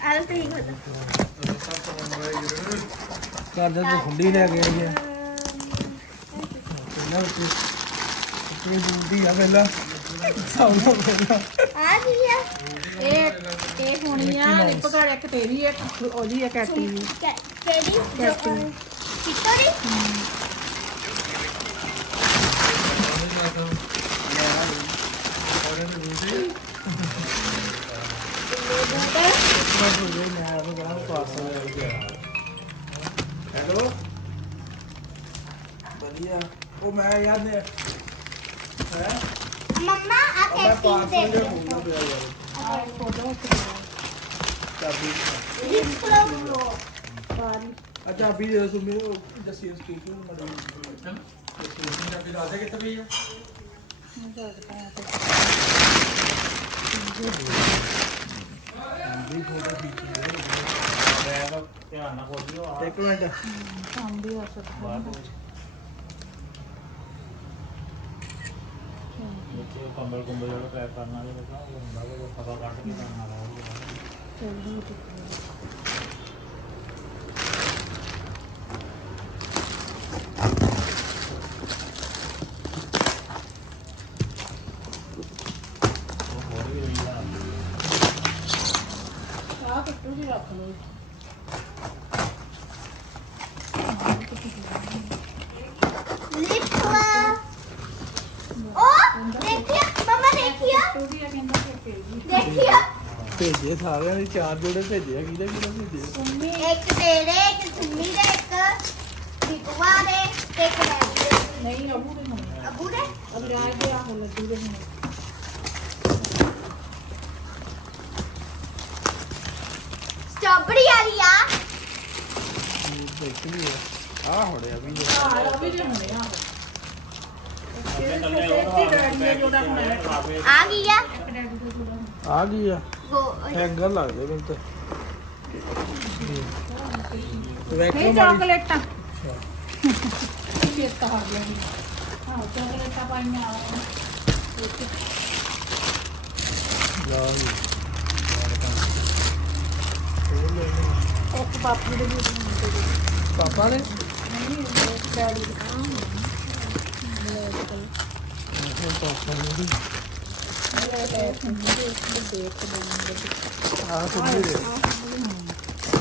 ਆਲ ਤੇ ਹੀ ਹੋਦਾ ਘਰ ਦੇ ਖੁੰਡੀ ਲੈ ਕੇ ਆਈ ਹੈ ਪਹਿਲਾਂ ਇਹ ਦੂਦੀ ਆ ਪਹਿਲਾਂ ਸਭ ਤੋਂ ਪਹਿਲਾਂ ਆ ਗਈ ਆ ਇਹ ਹੋਣੀ ਆ ਇੱਕ ਘੜ ਇੱਕ ਤੇਰੀ ਇੱਕ ਉਹਦੀ ਆ ਕੈਟੀ ਦੀ ਕਿਹੜੀ ਕਿੱਟੋਰੀ ਹੈਲੋ ਵਧੀਆ ਉਹ ਮੈਂ ਯਾਦ ਹੈ ਮੰਮਾ ਆ ਕੈਟੀ ਦੇ ਫੋਟੋ ਚਾਬੀ ਲਿਖੋ ਆ ਚਾਬੀ ਦੇ ਦੋ ਮੇਰੇ ਜੱਸੀ ਸਟੀਸ਼ਨ ਮੜਾ ਚਾਬੀ ਲਾ ਦੇ ਕਿੱਥੇ ਪਈ ਆ ਧਿਆਨ ਨਾਲ ਖੋਲਿਓ ਆ ਇੱਕ ਮਿੰਟ ਸਾਂਭੀ ਆ ਸਕਦਾ ਬੱਚੇ ਕੰਬਲ ਜਿਹੜਾ ਪੈਕ ਕਰਨਾ ਜੇ ਉਹ ਹੁੰਦਾ ਉਹ ਪਤਾ ਕੱਢ ਕੇ ਕਰਨਾ ਲਾਉਂਗੇ ਆ ਕਿੱਟੂ ਦੀ ਰੱਖ ਲਓ ਲਿਖੋ ओ देखिए मम्मा देखिए ਕਿੱਟੂ ਦੀ ਆ ਕਹਿੰਦਾ ਕਿ ਤੇਰੀ देखिए ਭੇਜੇ ਸਾਰਿਆਂ ਦੇ 4 ਜੋੜੇ ਭੇਜੇ ਆ ਕਿਹਦਾ ਭੇਜੇ एक तेरे एक सुम्मी दे एक बिकवा दे एक रैडी दे ਨਹੀਂ ਅਬੂ ਦੇ ਨਹੀਂ अबू दे ਅਬ ਰਾਜ ਦੇ ਆ ਹੋ ਲੱਡੂ ਦੇ ਨਹੀਂ स्ट्रॉबेरी वाली आ ਦੇਖ ਲਈ ਆ ਹੋੜਿਆ ਵੀ ਆ ਰਵੀ ਦੇ ਹੁੰਦੇ ਆ ਸੇਫਟੀ ਡੈਡੀ ਦਾ ਜੋੜਾ ਹੋਣਾ ਹੈ आ गई है ਇੱਕ ਡੈਡੀ ਦਾ ਜੋੜਾ ਆ ਗਈ ਆ वो ਹੈਂਗਰ ਲੱਗਦੇ ਮੈਨੂੰ ਤਾਂ ਨਹੀਂ ਵੈਕਿਊਮ ਵਾਲੀ ਚਾਕਲੇਟਾਂ ਇਹ ਤਾਂ ਆ ਗਿਆ ਹਾਂ ਚਾਕਲੇਟਾਂ ਪਾਈਆਂ ਆ ਲਾ ਜੀ ਇੱਕ ਬਾਪੂ ਦੇ ਵੀ ਹੁੰਦੇ ਪਾਪਾ ਨੇ ਨਹੀਂ ਡੈਡੀ ਦੇ ਪਾਪਾ ਨੇ ਵੀ ਆ ਸੁਣੀ ਦੇ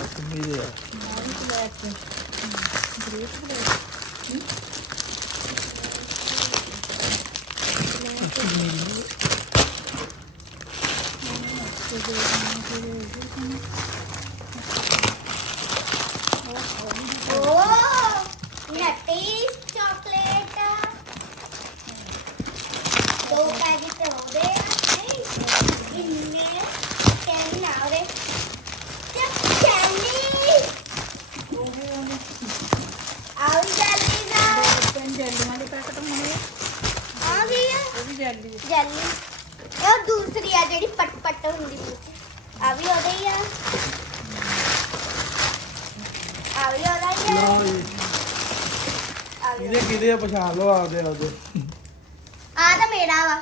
ਸੁਣੀ ਦੇ ओ नट्टी चॉकलेट दो पैकेट हो गए इनमें कैंडी ना हो रहे कैंडी आओ जल्दी ना ਤਿੰਨ ਜੈਲੀਆਂ ਦੇ ਪੈਕਟ ਹੋਣੇ आ गई है ਉਹ ਵੀ ਜੈਲੀ ਦੇ ਜੈਲੀ ਇਹ ਦੂਸਰੀ ਆ ਜਿਹੜੀ ਪਟ ਪਟ ਹੁੰਦੀ ਆ ਵੀ ਉਹਦਾ ਹੀ ਆ ਆ ਵੀ ਉਹਦਾ ਹੀ ਆ ਲਓ ਜੀ ਆ ਵੀ ਕਿਹਦੇ ਕਿਹਦੇ ਆ ਪਛਾਣ ਲਓ ਆਪਦੇ ਆਪਦੇ ਆ ਤਾਂ ਮੇਰਾ ਵਾ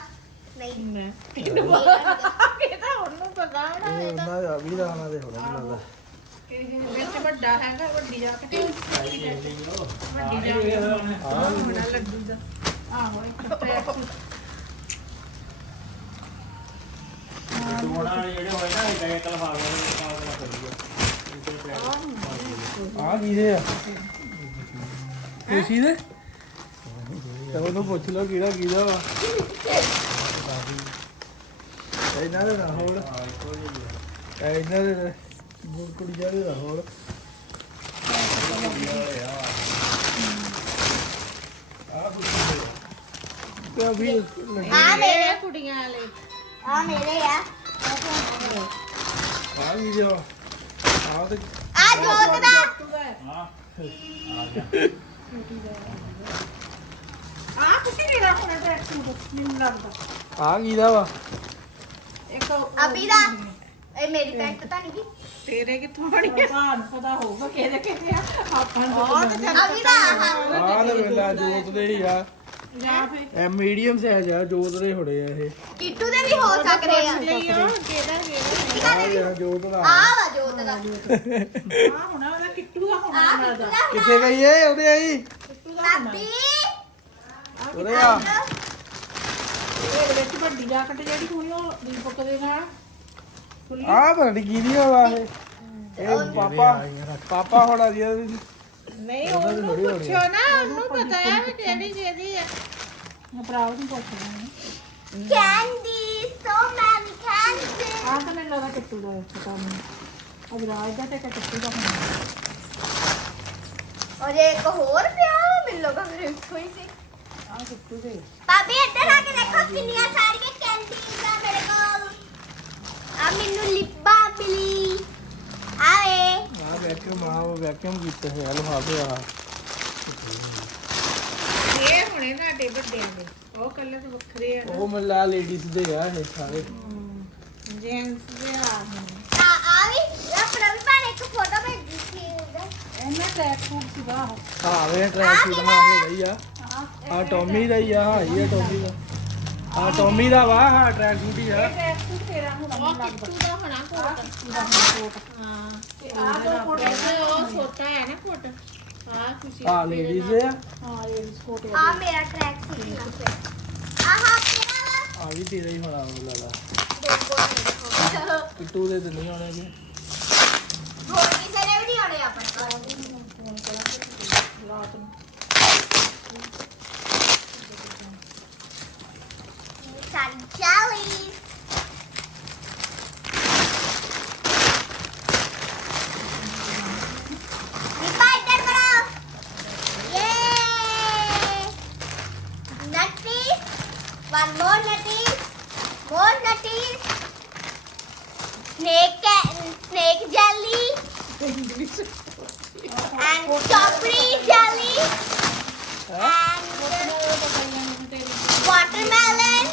ਨਹੀਂ ਮੈਂ ਕਿਹਦਾ ਉਹਨੂੰ ਪਤਾ ਨਾ ਇਹ ਉਹਨਾਂ ਦਾ ਵੀ ਦਾ ਆਣਾ ਦੇ ਹੋਣਾ ਨਹੀਂ ਲੱਗਦਾ ਇਹ ਵਿੱਚ ਵੱਡਾ ਹੈਗਾ ਵੱਡੀ ਜਾ ਕੇ ਵੱਡੀ ਜਾ ਕੇ ਹਾਂ ਬੜਾ ਲੱਡੂ ਦਾ ਆਹੋ ਇੱਕ ਪੈਕ ਦੋੜਾ ਜਿਹੜੇ ਹੋਏ ਨਾ ਇਹ ਇੱਕ ਲਫਾਫਾ ਆ ਕਿਹਦੇ ਆ ਖੁਸ਼ੀ ਦੇ ਤੇ ਉਹਨੂੰ ਪੁੱਛ ਲਓ ਕਿਹੜਾ ਕਿਹਦਾ ਵਾ ਇਹਨਾਂ ਦੇ ਨਾ ਹੋਰ ਇਹਨਾਂ ਦੇ ਕੁੜੀ ਜਾਵੇ ਨਾ ਹੋਰ ਆ ਪੁੱਛ ਤੇ ਅਭੀ ਆ ਮੇਰੇ ਕੁੜੀਆਂ ਵਾਲੇ ਆ ਮੇਰੇ ਆ ਆ ਵੀਡੀਓ ਆ ਤੇ ਆ ਜੋਤ ਦਾ ਹਾਂ ਆ ਕੁਛ ਨਹੀਂ ਰੱਖਣਾ ਤੇ ਮੈਨੂੰ ਲੱਗਦਾ ਆ ਕੀਦਾ ਵਾ ਇੱਕ ਅਭੀ ਦਾ ਇਹ ਮੇਰੀ ਪੈਂਟ ਤਾਂ ਨਹੀਂ ਗੀ ਤੇਰੇ ਕਿੱਥੋਂ ਬਣੀ ਭਾਨ ਪਤਾ ਹੋਊਗਾ ਕਿਹਦੇ ਕਿਹਦੇ ਆ ਆਪਾਂ ਨੂੰ ਅਭੀ ਦਾ ਆ ਲੈ ਵੇਲਾ ਜੋਤ ਦੇ ਹੀ ਆ ਜਾਂ ਫੇ ਇਹ ਮੀਡੀਅਮ ਸਾਈਜ਼ ਆ ਜੋਤ ਦੇ ਹੋੜੇ ਆ ਇਹ ਕਿੱਟੂ ਦੇ ਵੀ ਹੋ ਸਕਦੇ ਆ ਲਈ ਆ ਵੇ ਜੋਤ ਦਾ ਆ ਵਾ ਜੋਤ ਦਾ ਆ ਹੋਣਾ ਉਹਦਾ ਕਿੱਟੂ ਦਾ ਹੋਣਾ ਆ ਉਹਨਾਂ ਦਾ ਕਿੱਥੇ ਗਈ ਏ ਉਹਦੇ ਆਈ ਕਿੱਟੂ ਦਾ ਹੋਣਾ ਭਾਬੀ ਉਹਦੇ ਆ ਇਹਦੇ ਵਿੱਚ ਵੱਡੀ ਜਾਕਟ ਜਿਹੜੀ ਹੋਣੀ ਉਹ ਦੀਪਕ ਦੇ ਨਾਲ ਖੁੱਲੀ ਆ ਬੜੀ ਕੀਦੀ ਹੋਵਾ ਇਹ ਪਾਪਾ ਹੋਣਾ ਦੀ ਨਹੀਂ ਉਹਨੂੰ ਪੁੱਛੋ ਨਾ ਉਹਨੂੰ ਪਤਾ ਹੈ ਵੀ ਕਿਹੜੀ ਕਿਹਦੀ ਹੈ ਮੈਂ ਭਰਾ ਨੂੰ ਪੁੱਛਣਾ ਕੈਂਡੀ ਸੋ ਮੈਨੀ ਕੈਂਡੀ ਆ ਤਾਂ ਮੈਨੂੰ ਲੱਗਾ ਕਿੱਟੂ ਦਾ ਪਤਾ ਨਹੀਂ ਅਬ ਰਾਜ ਦਾ ਤੇ ਕਿੱਟੂ ਦਾ ਹੋਣਾ ਔਰ ਇੱਕ ਹੋਰ ਪਿਆ ਮੈਨੂੰ ਲੱਗਾ ਮੇਰੇ ਇੱਥੋਂ ਹੀ ਸੀ ਆ ਕਿੱਟੂ ਦੇ ਭਾਬੀ ਇੱਧਰ ਆ ਕੇ ਦੇਖੋ ਕਿੰਨੀਆਂ ਸਾਰੀਆਂ ਕੈਂਡੀਜ਼ ਆ ਮੇਰੇ ਕੋਲ ਆ ਮੈਨੂੰ ਲਿਪਾ ਮਿਲੀ ਆਏ ਆ ਵੈਕਿਊਮ ਕੀਤਾ ਹੈ ਲਫਾਫੇ ਆ ਇਹ ਹੁਣੇ ਨਾ ਟੇਬਲ ਦੇ ਦੇ ਉਹ ਕਲਰ ਵੱਖਰੇ ਆ ਉਹ ਮੱਲਾ ਲੇਡੀਜ਼ ਦੇ ਆ ਇਹ ਸਾਰੇ ਜੈਂਟਸ ਦੇ ਆ ਆ ਵੀ ਆਪਣਾ ਵੀ ਭਾਣੇ ਇੱਕ ਫੋਟੋ ਭੇਜੀ ਸੀ ਉਹਦਾ ਇਹਨਾਂ ਟਰੈਕ ਸੂਟ ਸੀਗਾ ਆ ਵੇ ਟਰੈਕ ਸੂਟ ਬਣਾ ਕੇ ਗਈ ਆ ਆ ਟੋਮੀ ਦਾ ਹੀ ਆ ਹਾਈ ਆ ਟੋਮੀ ਦਾ ਆ ਟੋਮੀ ਦਾ ਵਾ ਹਾਂ ਟਰੈਕ ਸੂਟ ਹੀ ਆ ਟਰੈਕ ਸੂਟ ਤੇਰਾ ਹੋਣਾ ਉਹ ਕਿੱਟੂ ਦਾ ਹੋਣਾ ਕੋਟ ਹਾਂ ਤੇ ਆ ਦੋ ਕੋਟ ਉਹ ਛੋਟਾ ਹੈ ਨਾ ਕੋਟ ਆ ਖੁਸ਼ੀ ਆ ਲੇਡੀਜ਼ ਦੇ ਆ ਹਾਂ ਇਹ ਕੋਟ ਆ ਮੇਰਾ ਟਰੈਕ ਸੀ ਨਾ ਫਿਰ ਆਹਾ ਕਿਹੜਾ ਆ ਵੀ ਤੇਰਾ ਹੀ ਹੋਣਾ ਮੱਲਾ ਵਾ ਕਿੱਟੂ ਦੇ ਤੇ ਨਹੀਂ ਆਉਣੇ ਜੀ ਹੋਰ ਕਿਸੇ ਨੇ ਵੀ ਨਹੀਂ ਆਣੇ ਆਪਾਂ ਰਾਤ ਨੂੰ ਸਾਰੀ jellies लिपा इधर बढ़ाओ ये nutties one more nutties snake jelly and strawberry jelly and watermelon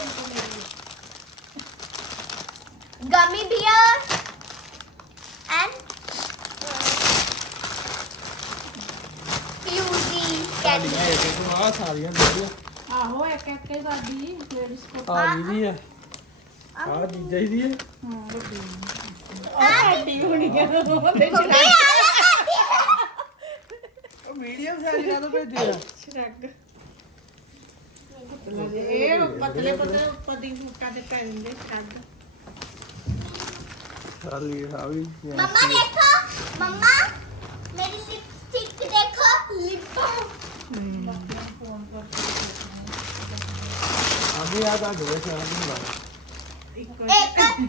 gummy bear and fuzzy candy. ਆ ਸਾਰੀਆਂ ਦੇ ਆਹੋ ਇੱਕ ਇੱਕ ਹੀ ਦਾਦੀ ਲੇਡੀਜ਼ ਕੋਟ ਆ ਜੀ ਆ ਆ ਜੀਜਾ ਹੀ ਦੀ ਹੈ ਹਾਂ ਵੱਡੀ ਆ ਵੱਡੀ ਹੋਣੀ ਆ ਉਹਦੇ ਉਹ ਮੀਡੀਅਮ ਸਾਈਜ਼ ਦਾ ਤਾਂ ਭੇਜਿਆ ਸ਼ਰਗ ਇਹ ਪਤਲੇ ਪਤਲੇ ਪਦੀ ਮੁੱਕਾ ਦੇ ਪੈ ਜਾਂਦੇ ਸ਼ਰਗ ਸਾਲੀ ਆ ਵੀ मम्मा देखो मम्मा मेरी लिपस्टिक देखो लिप ਅਭੀ ਆ ਤਾਂ ਦੋ ਚਾਰ ਦਿਨ ਬਾਅਦ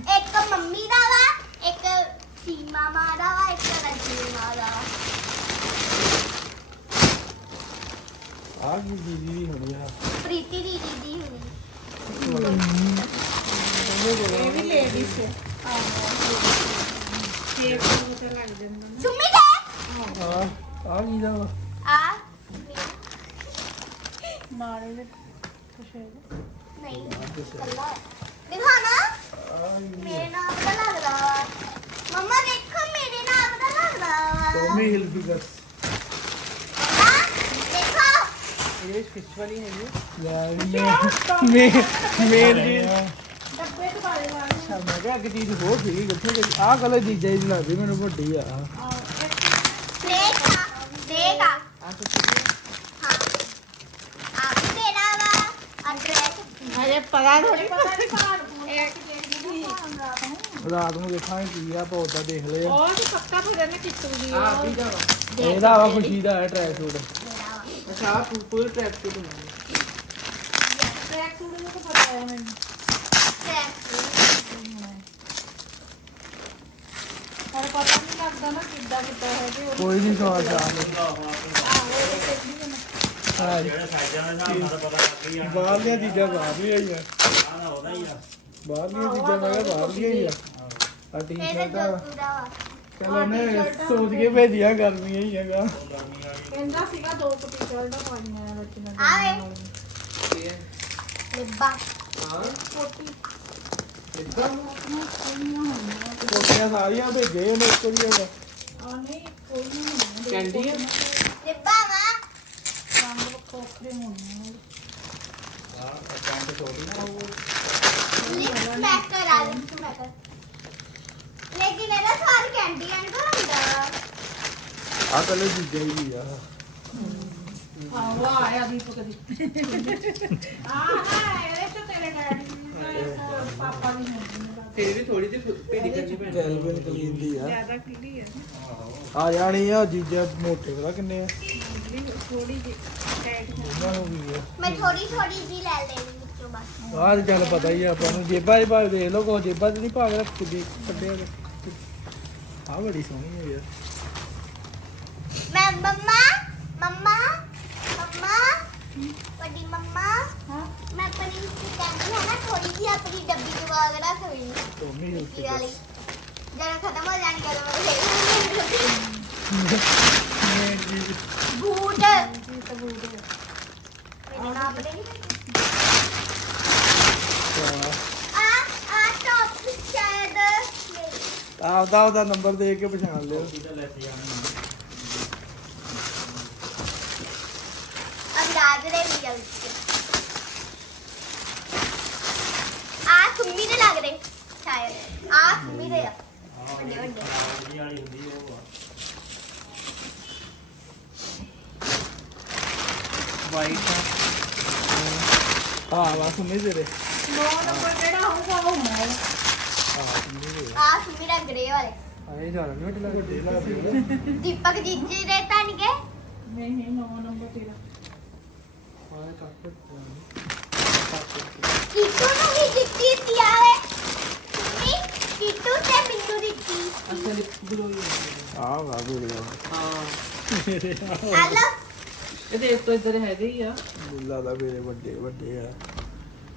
एक मम्मी दा वा एक सीमा माँ दा वा एक रजनी माँ दा वा ਆ ਕੀ ਦੀਦੀ ਹੋਣੀ ਆ प्रीति दीदी दी हुई ਇਹ ਵੀ ਲੇਡੀਜ਼ ਹੈ ਸ਼ੇਪ ਨੂੰ ਤਾਂ ਲੱਗ ਜਾਂਦਾ ਨਾ सुमी दे ਆ ਕੀ ਦਾ ਵਾ आ ਨਾਲੇ ਦੇ ਕੁਛ ਹੈਗਾ नहीं कल्ला है दिखा ना मेरे नाम का लग रहा है मम्मा देखो मेरे नाम का लग रहा है ਟੋਮੀ ਹਿਲਫਿਗਰਸ हाँ देखो ਇਹ ਫਿਸ਼ ਵਾਲੀ ਹੈ ਜੀ ਮੇਨ ਜੀ ਡੱਬੇ ਦੇ ਬਾਰੇ ਵਾਲੇ ਮੈਂ ਕਿਹਾ ਕਿ ਚੀਜ਼ ਹੋਰ ਸੀ ਕਿੱਥੇ ਗਈ ਆ ਕਲਰ ਜੀਜਾ ਹੀ ਲੱਗਦੀ ਮੈਨੂੰ ਵੱਡੀ ਆ देखा देखा ਆ ਕਿੱਥੇ हाँ आप तेरा वा अड्रेस ਅਰੇ ਪਤਾ ਥੋੜੀ ਪਤਾ ਰਾਤ ਨੂੰ ਦੇਖਾਂਗੇ ਕੀ ਆ ਪੌਦਾ ਦੇਖ ਲਿਆ ਉਹ ਤਾਂ ਪੱਕਾ ਫਿਰ ਨਾ ਕਿੱਟੂ ਦੀ ਇਹਦਾ ਵਾ ਖੁਸ਼ੀ ਦਾ ਹੈ ਟਰੈਕ ਸੂਟ ਅੱਛਾ ਪੂਰੀ ਟਰੈਕ ਸੂਟ ਹੁੰਦਾ ਟਰੈਕ ਸੂਟ ਨੂੰ ਤਾਂ ਪਤਾ ਹੈ ਮੈਨੂੰ ਪਰ ਪਤਾ ਨਹੀਂ ਲੱਗਦਾ ਨਾ ਕਿੱਦਾਂ ਕਿੱਦਾਂ ਹੈ ਕਿ ਉਹ ਕੋਈ ਨਹੀਂ ਸਵਾਲ ਆ ਹਾਂ ਜਿਹੜੇ ਸਾਈਜ਼ਾਂ ਦੇ ਹਿਸਾਬ ਨਾਲ ਤਾਂ ਪਤਾ ਲੱਗ ਹੀ ਜਾਣਾ ਬਾਹਰਲੀਆਂ ਚੀਜ਼ਾਂ ਬਾਹਰਲੀਆਂ ਹੀ ਆ ਆਹ ਤਾਂ ਉਹਦਾ ਹੀ ਆ ਬਾਹਰਲੀਆਂ ਚੀਜ਼ਾਂ ਮੈਂ ਕਿਹਾ ਬਾਹਰਲੀਆਂ ਹੀ ਆ ਆ ਟੀ ਇਹਦੇ ਸ਼ਰਟਾਂ ਜੋਤੂ ਦਾ ਵਾ ਚਲ ਉਹਨੇ ਸੋਚ ਕੇ ਭੇਜੀਆਂ ਗਰਮੀਆਂ ਹੀ ਹੈਗਾ ਗਰਮੀ ਆ ਗਈ ਕਹਿੰਦਾ ਸੀਗਾ ਦੋ ਕੁ ਟੀ-ਸ਼ਰਟਾਂ ਪਾਉਣੀਆਂ ਆ ਬੱਚੇ ਨੇ ਆਵੇ ਲਿਬਾ ਕੋਟੀਆਂ ਸਾਰੀਆਂ ਭੇਜੇ ਉਹਨੇ ਇੱਕ ਵੀ ਹੈਗਾ ਆ ਨਹੀਂ ਕੋਈ ਨਹੀਂ ਕੈਂਡੀ ਆ ਲਿਬਾ ਵਾ ਰੰਗ ਕੋਖਰੇ ਹੋਣੇ ਆਹ ਪੈਂਟ ਛੋਟੀ ਲਿਪਸ ਮੈਕਰ ਆ ਲਿਪਸ ਮੈਕਰ ਆ ਕੱਲੇ ਜੀਜਾ ਹੀ ਆ ਆਹ ਆਇਆ ਦੀਪਕ ਦੀ ਇਹਦੇ ਚ ਤੇਰੇ ਡੈਡੀ ਪਾਪਾ ਦੀ ਹੁੰਦੀ ਫੇਰ ਵੀ ਥੋੜੀ ਜਿਹੀ ਭੇੜੀ ਕਰਨੀ ਪੈਣੀ ਕੈਲਵਿਨ ਕਲੀਨ ਦੀ ਆ ਜ਼ਿਆਦਾ ਕਿੱਲੀ ਹੈ ਆ ਜਾਣੀ ਆ ਜੀਜਾ ਮੋਟੇ ਪਤਾ ਕਿੰਨੇ ਆ ਥੋੜੀ ਜਿਹੀ ਟਾਈਟ ਉਹਨਾਂ ਨੂੰ ਵੀ ਆ ਮੈਂ ਥੋੜੀ ਥੋੜੀ ਜੀ ਲੈ ਲੈਣੀ ਵਿੱਚੋਂ ਬਸ ਆਹ ਤੇ ਚੱਲ ਪਤਾ ਹੀ ਆ ਆਪਾਂ ਨੂੰ ਜੇਬਾਂ 'ਚ ਭਾਵੇਂ ਦੇਖ ਲਓ ਕੋ ਜੇਬਾਂ 'ਚ ਨਹੀਂ ਭਾਵੇਂ ਰੱਖ ਕੇ ਕੱਢਿਆ ਆ ਬੜੀ ਸੋਹਣੀ ਹੈ ਯਾਰ ਮੈਂ ਮੰਮਾ ਮੰਮਾ ਮੰਮਾ ਵੱਡੀ ਮੰਮਾ ਮੈਂ ਆਪਣੀ ਕਹਿੰਦੀ ਹੈ ਨਾ ਥੋੜੀ ਜਿਹੀ ਆਪਣੀ ਡੱਬੀ ਚ ਪਾ ਕੇ ਰੱਖ ਲਈ ਟੋਮੀ ਮਿੱਟੀ ਵਾਲੀ ਜਦੋਂ ਖਤਮ ਹੋ ਜਾਣੀ ਗੱਲ ਬੂਟ ਮੇਰੇ ਨਾਮ ਦੇ ਨਹੀਂ ਆ ਟੌਪ ਸ਼ਾਇਦ ਆਪਦਾ ਉਹਦਾ ਨੰਬਰ ਦੇ ਕੇ ਪਛਾਣ ਲਿਓ ਅਬਰਾਜ ਦੇ ਵੀ ਆ ਵਿੱਚ ਆ ਸੁਮੀ ਦੇ ਲੱਗ ਰਹੇ ਸ਼ਾਇਦ ਆ ਸੁਮੀ ਦੇ ਆ ਵੱਡੇ ਵੱਡੇ ਜਿਹੜੀ ਵਾਲੀ ਹੁੰਦੀ ਉਹ ਆ ਵਾਈਟ ਹਾਂ ਵਾ ਸੁਮੀ ਦੇ ਰੇ 9 ਨੰਬਰ ਕਿਹੜਾ ਹੋਊਗਾ ਉਹ ਹੋਣਾ ਆ ਸੁਮੀ ਦਾ ਗ੍ਰੇ ਵਾਲੇ ਆਏ ਜਾਣਾ ਨਹੀਂ ਵੱਡੇ ਲੱਗਦੇ ਦੀਪਕ ਜੀਜੀ ਦੇ ਤਨਕੇ ਨਹੀਂ 9 ਨੰਬਰ ਤੇਰਾ ਆਏ ਕੱਟ ਕੀਟੂ ਨੂੰ ਵੀ ਦਿੱਤੀ ਸੀ ਆਵੇ ਸੁਮੀ ਕੀਟੂ ਤੇ ਬਿੰਦੂ ਦਿੱਤੀ ਅੱਛਾ ਲਿਪ ਗਲੋਈ ਆ ਵਾ ਵੀਡੀਓ ਹਾਂ ਆਲੋ ਇਹਦੇ ਇਸ ਤੋਂ ਇੱਧਰ ਹੈਗੇ ਹੀ ਆ ਬੁੱਲਾ ਦਾ ਮੇਰੇ ਵੱਡੇ ਵੱਡੇ ਆ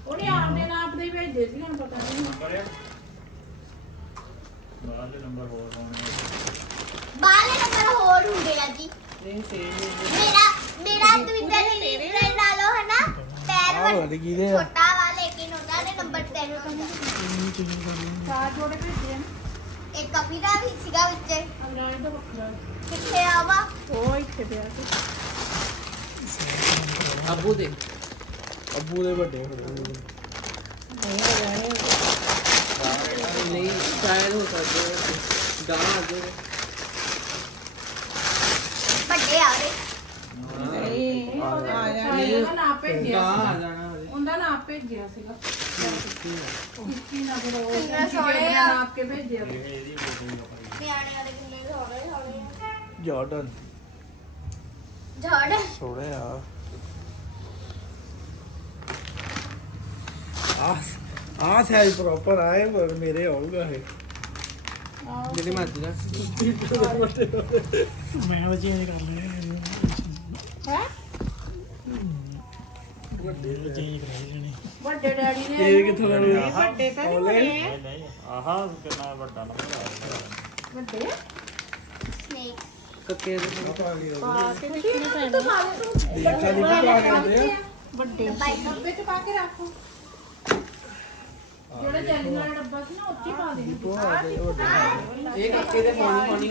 ਉਹਨੇ ਆਪਣੇ ਨਾਪ ਦੇ ਭੇਜੇ ਸੀ ਹੁਣ ਪਤਾ ਨਹੀਂ ਕਰਿਆ ਬਾਹਰ ਦੇ ਨੰਬਰ ਹੋਰ ਹੋਣੇ ਬਾਲੇ ਨੰਬਰ ਹੋਰ ਹੁੰਦੇ ਆ ਜੀ ਨਹੀਂ ਸੇਮ ਮੇਰਾ ਦਵਿੰਦਰ ਦੀ ਲੀਡਰ ਨਾਲੋਂ ਹੈ ਨਾ ਪੈਰ ਆ ਵੱਡਾ ਵੱਡ ਕੀ ਦੇ ਆ ਛੋਟਾ ਵਾ ਲੇਕਿਨ ਉਹਨਾਂ ਦੇ ਨੰਬਰ 3 ਹੁੰਦਾ ਚਾਰ ਜੋੜੇ ਭੇਜੇ ਆ ਨਾ ਇੱਕ ਕਪੀ ਦਾ ਵੀ ਸੀਗਾ ਵਿੱਚ ਅਬਰਾਜ ਦਾ ਵੱਖਰਾ ਕਿੱਥੇ ਆਵਾ ਉਹ ਇੱਥੇ ਪਿਆ ਸੀ ਅੱਬੂ ਦੇ ਅੱਬੂ ਦੇ ਵੱਡੇ ਹੋਣੇ ਨਹੀਂ ਸ਼ਾਇਦ ਹੋ ਸਕਦੇ ਗਾਂ ਅੱਗੇ ਵੱਡੇ ਆ ਰਹੇ ਨਹੀਂ ਉਹਦਾ ਨਾਪ ਭੇਜਿਆ ਗਾਂ ਆ ਜਾਣਾ ਉਹਦੇ ਉਹਦਾ ਨਾਪ ਭੇਜਿਆ ਸੀਗਾ ਕਿਸੀ ਨਾ ਕਰੋ ਕਿੰਨਾ ਸੋਹਣੇ ਆ। ਨਾਪ ਕੇ ਭੇਜਿਆ ਇਹਦੀ ਫੋਟੋ ਹੀ ਪਾਈ ਨਿਆਣੇ ਵਾਲੇ ਕਿੰਨੇ ਸੋਹਣੇ ਸੋਹਣੇ ਜਾਰਡਨ ਝੜ ਸੋਹਣੇ ਆ ਆ ਸਾਈਜ਼ ਪ੍ਰੋਪਰ ਆਏ ਪਰ ਮੇਰੇ ਆਊਗਾ ਇਹ ਜਿਹੜੇ ਮਰਜ਼ੀ ਦਾ ਮੈਂ ਉਹ ਚੇਂਜ ਕਰ ਲੈਣੇ ਹੈ ਵੱਡੇ ਚੇਂਜ ਕਰਾਈ ਜਾਣੇ ਵੱਡੇ ਡੈਡੀ ਨੇ ਇਹ ਕਿੱਥੋਂ ਲੈਣੇ ਵੱਡੇ ਤਾਂ ਨਹੀਂ ਬਣੇ ਨਹੀਂ ਨਹੀਂ ਆਹਾ ਕਿੰਨਾ ਵੱਡਾ ਨੰਬਰ ਆ ਵੱਡੇ ਸਨੇਕ ਕੱਕੇ ਦੇ ਪਾ ਕੇ ਦੇਖਣੇ ਪੈਣੇ ਦੇਖਾ ਦੀ ਪਾ ਕੇ ਦਿੰਦੇ ਆ ਵੱਡੇ ਡੱਬੇ ਚ ਪਾ ਕੇ ਰੱਖੋ ਜਿਹੜਾ ਜੈਲੀ ਵਾਲਾ ਡੱਬਾ ਸੀ ਨਾ ਉੱਥੇ ਪਾ ਦੇ ਇਹ ਕੱਕੇ ਦੇ ਪਾਣੀ ਆਉਂਦੀ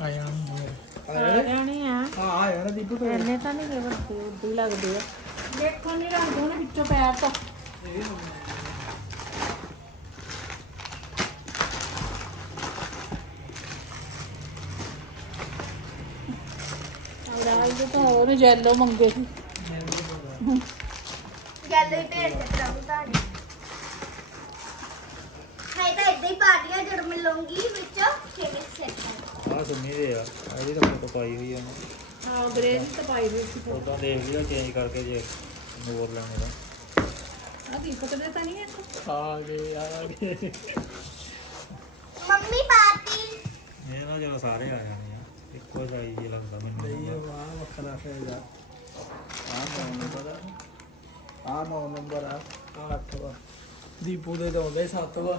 ਆਇਆ ਜਾਣੇ ਆ ਹਾਂ ਆਇਆ ਨਾ ਦੀਪੂ ਤੋਂ ਇੰਨੇ ਤਾਂ ਨਹੀਂ ਵੱਡੇ ਉੱਡੇ ਹੀ ਲੱਗਦੇ ਆ ਦੇਖੋ ਨਹੀਂ ਰੰਗ ਉਹਨੇ ਵਿੱਚੋਂ ਪੈਰ ਤੋਂ ਅਬਰਾਜ ਦੇ ਤਾਂ ਹੋਰ ਜੈਲੋ ਮੰਗੇ ਸੀ ਗੱਲ ਹੀ ਢੇਰ ਤੇ ਪ੍ਰਭੂ ਤੁਹਾਡੇ ਹਾਈ ਤਾਂ ਇਦਾਂ ਹੀ ਪਾਰਟੀਆਂ ਜੜ ਮਿਲੂੰਗੀ ਵਿੱਚੋਂ ਫੇਰ ਸੈੱਟ ਆ ਸੁਣੀ ਦੇ ਆ ਇਹਦੀ ਤਾਂ ਫੋਟੋ ਪਾਈ ਹੋਈ ਆ ਹਾਂ ਗ੍ਰੇਜ ਤਾਂ ਪਾਈ ਹੋਈ ਸੀ ਉਦਾਂ ਦੇਖ ਲਿਓ ਚੇਂਜ ਕਰਕੇ ਜੇ ਹੋਰ ਲੈਣੇ ਦਾ ਆ ਦੀਪਕ ਦੇ ਤਾਂ ਨਹੀਂ ਇੱਕ ਆ ਗਏ ਮੰਮੀ ਪਾਰਟੀ ਇਹ ਨਾ ਜਦੋਂ ਸਾਰੇ ਆ ਜਾਣੇ ਆ ਇੱਕੋ ਸਾਈਜ਼ ਹੀ ਲੱਗਦਾ ਨਹੀਂ ਮੈਨੂੰ ਵਾਹ ਵੱਖਰਾ ਫੇਜ਼ਾ ਆ 9 ਨੰਬਰ ਆ 9 ਨੰਬਰ ਆ 8 ਵਾ ਦੀਪੂ ਦੇ ਤਾਂ ਆਉਂਦੇ 7 ਵਾ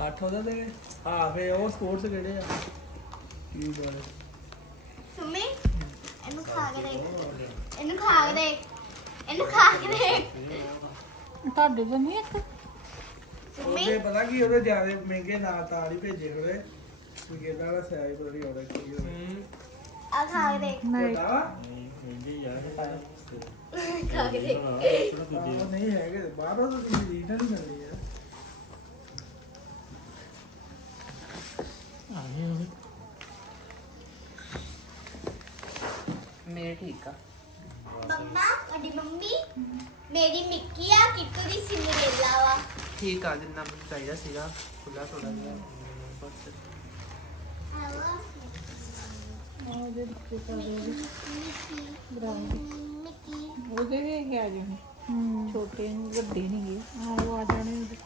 8 ਉਹਦਾ ਦੇ ਹਾਂ ਫੇ ਉਹ ਸਪੋਰਟਸ ਕਿਹੜੇ ਆ ਕੀ ਬਾਰੇ ਸੁਮੀ ਇਹਨੂੰ ਖਾ ਕੇ ਦੇਖ ਇਹਨੂੰ ਖਾ ਕੇ ਦੇਖ ਇਹਨੂੰ ਖਾ ਕੇ ਦੇਖ ਤੁਹਾਡੇ ਤਾਂ ਨਹੀਂ ਇੱਕ ਸੁਮੀ ਉਹਦੇ ਪਤਾ ਕੀ ਉਹਦੇ ਜਿਆਦਾ ਮਹਿੰਗੇ ਨਾ ਤਾਂ ਨਹੀਂ ਭੇਜੇ ਹੋਏ ਕਿਹਦਾ ਵਾਲਾ ਸਾਈਜ਼ ਪਤਾ ਨਹੀਂ ਆਉਂਦਾ ਕੀ ਹੋਵੇ ਆ ਖਾ ਕੇ ਦੇਖ ਵੱਡਾ ਵਾ? ਨਹੀਂ ਕਹਿੰਦੀ ਯਾਰ ਖਾ ਕੇ ਦੇਖ ਉਹ ਨਹੀਂ ਹੈਗੇ ਬਾਹਰੋਂ ਤਾਂ ਤੁਸੀਂ ਰੀਡਰ ਨਹੀਂ ਮਿਲਦੀ ਯਾਰ ਮੇਰੇ ਠੀਕ ਆ ਮੰਮਾ ਅਡੀ ਮੰਮੀ ਮੇਰੀ ਮਿੱਕੀ ਆ ਕਿੱਟੂ ਦੀ ਸਿੰਡਰੇਲਾ ਵਾ ਠੀਕ ਆ ਜਿੰਨਾ ਮੈਨੂੰ ਚਾਹੀਦਾ ਸੀਗਾ ਖੁੱਲਾ ਥੋੜਾ ਜਿਹਾ ਬਸ ਉਹਦੇ ਵਿੱਚ ਪਾ ਦੇ ਮਿੱਕੀ ਉਹਦੇ ਵੀ ਹੈਗੇ ਆ ਜੀ ਛੋਟੇ ਨਹੀਂ ਵੱਡੇ ਨਹੀਂ ਗਏ ਆ ਉਹ ਆ ਜਾਣੇ ਉਹਦੇ।